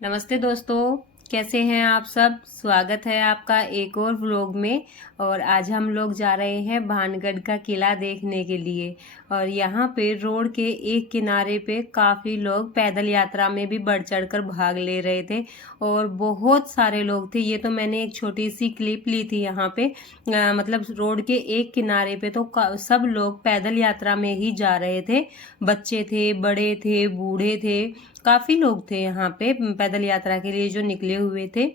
नमस्ते दोस्तों, कैसे हैं आप सब। स्वागत है आपका एक और व्लॉग में। और आज हम लोग जा रहे हैं भानगढ़ का किला देखने के लिए। और यहाँ पे रोड के एक किनारे पे काफ़ी लोग पैदल यात्रा में भी बढ़ चढ़ कर भाग ले रहे थे और बहुत सारे लोग थे। ये तो मैंने एक छोटी सी क्लिप ली थी यहाँ पे। मतलब रोड के एक किनारे पे तो सब लोग पैदल यात्रा में ही जा रहे थे। बच्चे थे, बड़े थे, बूढ़े थे, काफी लोग थे यहाँ पे पैदल यात्रा के लिए जो निकले हुए थे।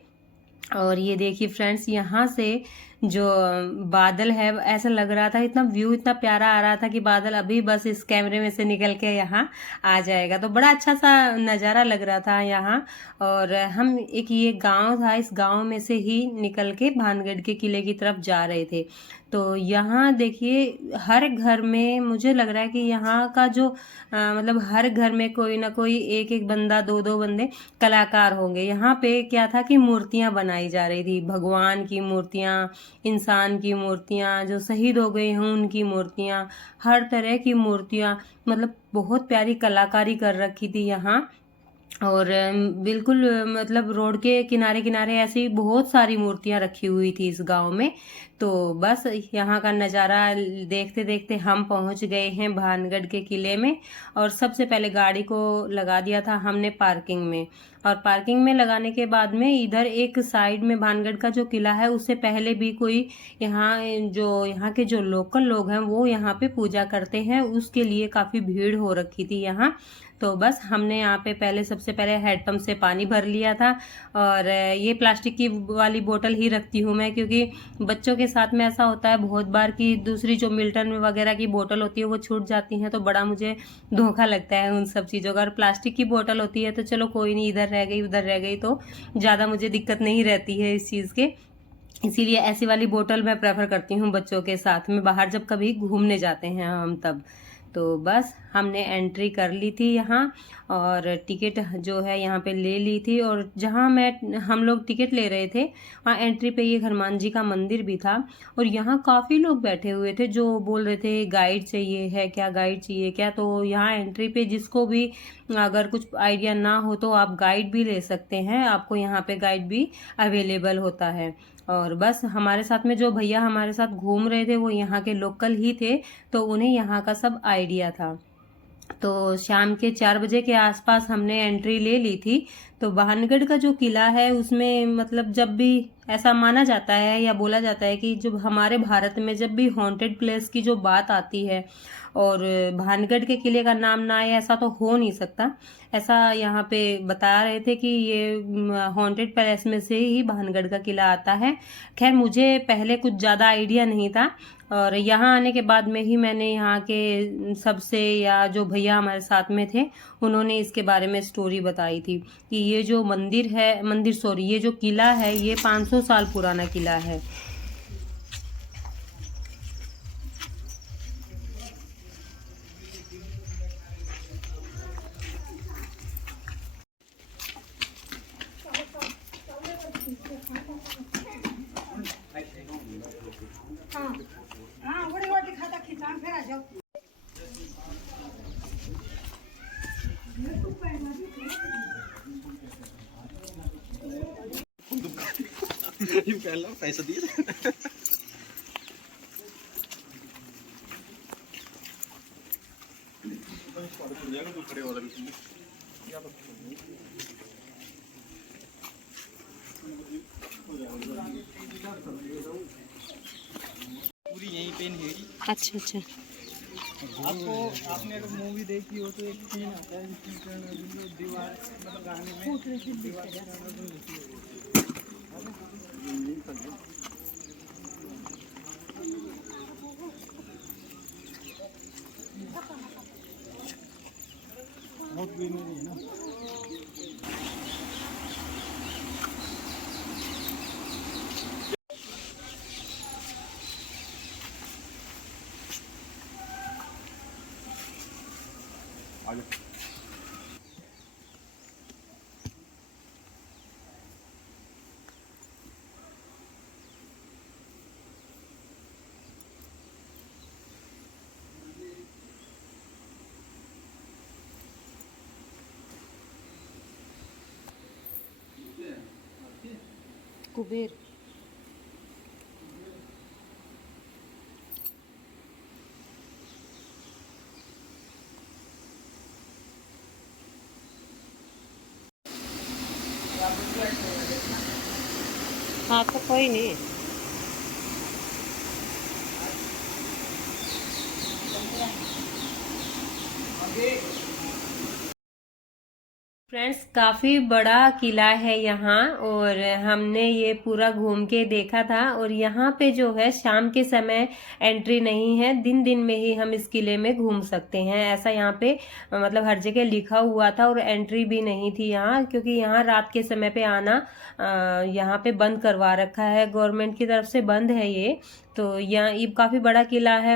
और ये देखिए फ्रेंड्स, यहाँ से जो बादल है ऐसा लग रहा था, इतना व्यू इतना प्यारा आ रहा था कि बादल अभी बस इस कैमरे में से निकल के यहाँ आ जाएगा। तो बड़ा अच्छा सा नज़ारा लग रहा था यहाँ। और हम एक ये गांव था, इस गांव में से ही निकल के भानगढ़ के किले की तरफ जा रहे थे। तो यहाँ देखिए हर घर में मुझे लग रहा है कि यहाँ का जो मतलब हर घर में कोई ना कोई एक एक बंदा, दो दो बंदे कलाकार होंगे। यहाँ पे क्या था कि मूर्तियाँ बनाई जा रही थी, भगवान की मूर्तियाँ, इंसान की मूर्तियाँ, जो शहीद हो गए हों उनकी मूर्तियाँ, हर तरह की मूर्तियाँ। मतलब बहुत प्यारी कलाकारी कर रखी थी यहाँ। और बिल्कुल मतलब रोड के किनारे किनारे ऐसी बहुत सारी मूर्तियां रखी हुई थी इस गांव में। तो बस यहाँ का नज़ारा देखते देखते हम पहुंच गए हैं भानगढ़ के किले में। और सबसे पहले गाड़ी को लगा दिया था हमने पार्किंग में। और पार्किंग में लगाने के बाद में इधर एक साइड में भानगढ़ का जो किला है उससे पहले भी कोई यहाँ यहाँ के जो लोकल लोग हैं वो यहाँ पे पूजा करते हैं, उसके लिए काफ़ी भीड़ हो रखी थी यहाँ। तो बस हमने यहाँ पे पहले सबसे पहले हैंडपंप से पानी भर लिया था। और ये प्लास्टिक की वाली बोतल ही रखती हूँ मैं, क्योंकि बच्चों के साथ में ऐसा होता है बहुत बार कि दूसरी जो मिल्टन वगैरह की बोतल होती है वो छूट जाती हैं, तो बड़ा मुझे धोखा लगता है उन सब चीज़ों का। और प्लास्टिक की बोतल होती है तो चलो कोई नहीं, इधर रह गई उधर रह गई तो ज़्यादा मुझे दिक्कत नहीं रहती है इस चीज़ के। इसीलिए ऐसी वाली बोतल मैं प्रेफर करती हूँ बच्चों के साथ में बाहर जब कभी घूमने जाते हैं हम तब। तो बस हमने एंट्री कर ली थी यहाँ और टिकट जो है यहाँ पे ले ली थी। और जहाँ हम लोग टिकट ले रहे थे वहाँ एंट्री पे ये हनुमान जी का मंदिर भी था। और यहाँ काफ़ी लोग बैठे हुए थे जो बोल रहे थे गाइड चाहिए है क्या, गाइड चाहिए क्या। तो यहाँ एंट्री पे जिसको भी अगर कुछ आइडिया ना हो तो आप गाइड भी ले सकते हैं, आपको यहाँ पे गाइड भी अवेलेबल होता है। और बस हमारे साथ में जो भैया हमारे साथ घूम रहे थे वो यहाँ के लोकल ही थे, तो उन्हें यहाँ का सब आइडिया था। तो शाम के 4 बजे के आसपास हमने एंट्री ले ली थी। तो भानगढ़ का जो किला है उसमें मतलब जब भी ऐसा माना जाता है या बोला जाता है कि जब हमारे भारत में जब भी हॉन्टेड प्लेस की जो बात आती है और भानगढ़ के किले का नाम ना आए ऐसा तो हो नहीं सकता। ऐसा यहाँ पे बता रहे थे कि ये हॉन्टेड प्लेस में से ही भानगढ़ का किला आता है। खैर मुझे पहले कुछ ज़्यादा आइडिया नहीं था। और यहाँ आने के बाद में ही मैंने यहाँ के सबसे या जो भैया हमारे साथ में थे उन्होंने इसके बारे में स्टोरी बताई थी कि ये जो मंदिर सॉरी, ये जो किला है ये 500 साल पुराना किला है। हाँ हाँ, बड़ी रोटी खाता खिंचान फिर आ जाओ। ये पहला पैसा दिए पूरी यहीं पे नहीं। अच्छा अच्छा। आपको आपने अगर मूवी देखी हो तो एक सीन आता है जिसमें दीवार मतलब गाने में दीवार बहुत भी नहीं है ना। आगे कुबेर। हाँ तो कोई नहीं। फ्रेंड्स काफ़ी बड़ा किला है यहाँ, और हमने ये पूरा घूम के देखा था। और यहाँ पे जो है शाम के समय एंट्री नहीं है, दिन दिन में ही हम इस किले में घूम सकते हैं, ऐसा यहाँ पे मतलब हर जगह लिखा हुआ था। और एंट्री भी नहीं थी यहाँ, क्योंकि यहाँ रात के समय पे आना यहाँ पे बंद करवा रखा है, गवर्नमेंट की तरफ से बंद है ये। तो यहाँ ये काफ़ी बड़ा किला है।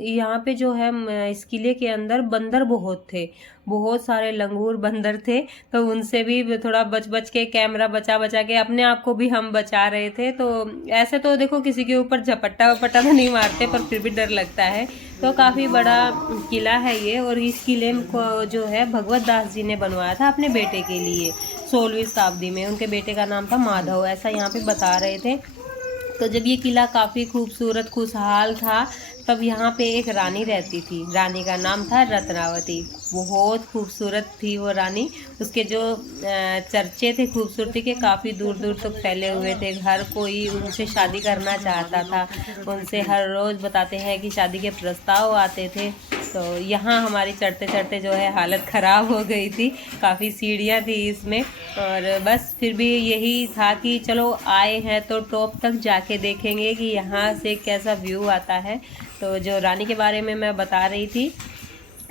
यहाँ पे जो है इस किले के अंदर बंदर बहुत थे, बहुत सारे लंगूर बंदर थे। तो उनसे भी थोड़ा बच बच के, कैमरा बचा बचा के, अपने आप को भी हम बचा रहे थे। तो ऐसे तो देखो किसी के ऊपर झपट्टा वपट्टा तो नहीं मारते, पर फिर भी डर लगता है। तो काफ़ी बड़ा किला है ये। और इस किले को जो है भगवत दास जी ने बनवाया था अपने बेटे के लिए 16वीं शताब्दी में। उनके बेटे का नाम था माधव, ऐसा यहाँ पे बता रहे थे। तो जब ये किला काफ़ी खूबसूरत खुशहाल था, तब यहाँ पे एक रानी रहती थी। रानी का नाम था रत्नावती। बहुत खूबसूरत थी वो रानी। उसके जो चर्चे थे खूबसूरती के, काफ़ी दूर दूर तक फैले हुए थे। हर कोई उनसे शादी करना चाहता था, उनसे हर रोज़ बताते हैं कि शादी के प्रस्ताव आते थे। तो यहाँ हमारी चढ़ते चढ़ते जो है हालत ख़राब हो गई थी, काफ़ी सीढ़ियाँ थी इसमें। और बस फिर भी यही था कि चलो आए हैं तो टॉप तक जाके देखेंगे कि यहाँ से कैसा व्यू आता है। तो जो रानी के बारे में मैं बता रही थी,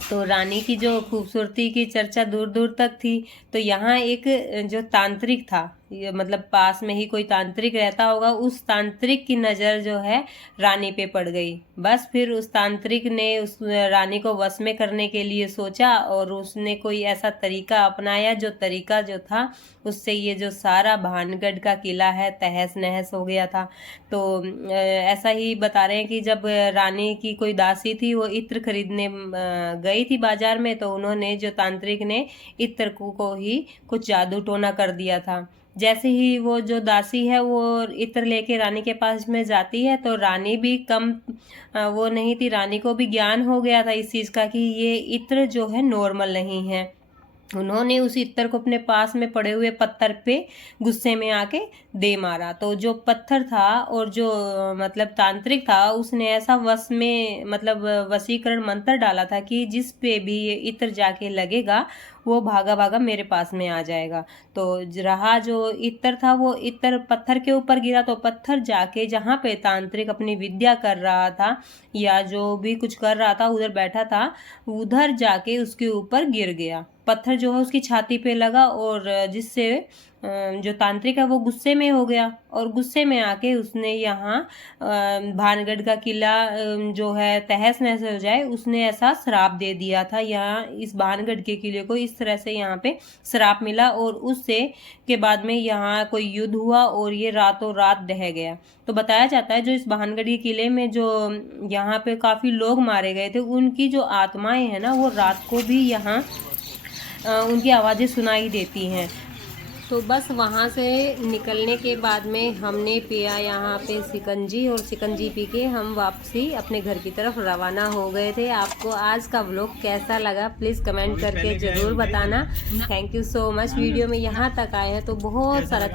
तो रानी की जो खूबसूरती की चर्चा दूर दूर तक थी। तो यहाँ एक जो तांत्रिक था, ये मतलब पास में ही कोई तांत्रिक रहता होगा, उस तांत्रिक की नज़र जो है रानी पे पड़ गई। बस फिर उस तांत्रिक ने उस रानी को वश में करने के लिए सोचा, और उसने कोई ऐसा तरीका अपनाया, जो तरीका जो था उससे ये जो सारा भानगढ़ का किला है तहस नहस हो गया था। तो ऐसा ही बता रहे हैं कि जब रानी की कोई दासी थी, वो इत्र खरीदने गई थी बाजार में, तो उन्होंने, जो तांत्रिक ने इत्र को ही कुछ जादू टोना कर दिया था। जैसे ही वो जो दासी है वो इत्र लेके रानी के पास में जाती है, तो रानी भी कम वो नहीं थी, रानी को भी ज्ञान हो गया था इस चीज़ का कि ये इत्र जो है नॉर्मल नहीं है। उन्होंने उस इत्र को अपने पास में पड़े हुए पत्थर पे गुस्से में आके दे मारा। तो जो पत्थर था और जो मतलब तांत्रिक था, उसने ऐसा वश में मतलब वशीकरण मंत्र डाला था कि जिस पे भी ये इत्र जाके लगेगा, वो भागा भागा मेरे पास में आ जाएगा। तो रहा जो इत्र था, वो इत्र पत्थर के ऊपर गिरा, तो पत्थर जाके जहाँ पे तांत्रिक अपनी विद्या कर रहा था या जो भी कुछ कर रहा था, उधर बैठा था, उधर जाके उसके ऊपर गिर गया। पत्थर जो है उसकी छाती पे लगा, और जिससे जो तांत्रिक है वो गुस्से में हो गया, और गुस्से में आके उसने यहाँ भानगढ़ का किला जो है तहस नहस हो जाए, उसने ऐसा श्राप दे दिया था। यहाँ इस भानगढ़ के किले को इस तरह से यहाँ पे श्राप मिला, और उससे के बाद में यहाँ कोई युद्ध हुआ और ये रातों रात ढह गया। तो बताया जाता है जो इस भानगढ़ के किले में जो यहाँ पे काफ़ी लोग मारे गए थे, उनकी जो आत्माएं हैं ना, वो रात को भी यहाँ उनकी आवाज़ें सुनाई देती हैं। तो बस वहाँ से निकलने के बाद में हमने पिया यहाँ पे शिकंजी, और शिकंजी पी के हम वापसी अपने घर की तरफ रवाना हो गए थे। आपको आज का व्लॉग कैसा लगा प्लीज़ कमेंट करके ज़रूर बताना। Thank you so much. Video में यहाँ तक आए हैं तो बहुत सारा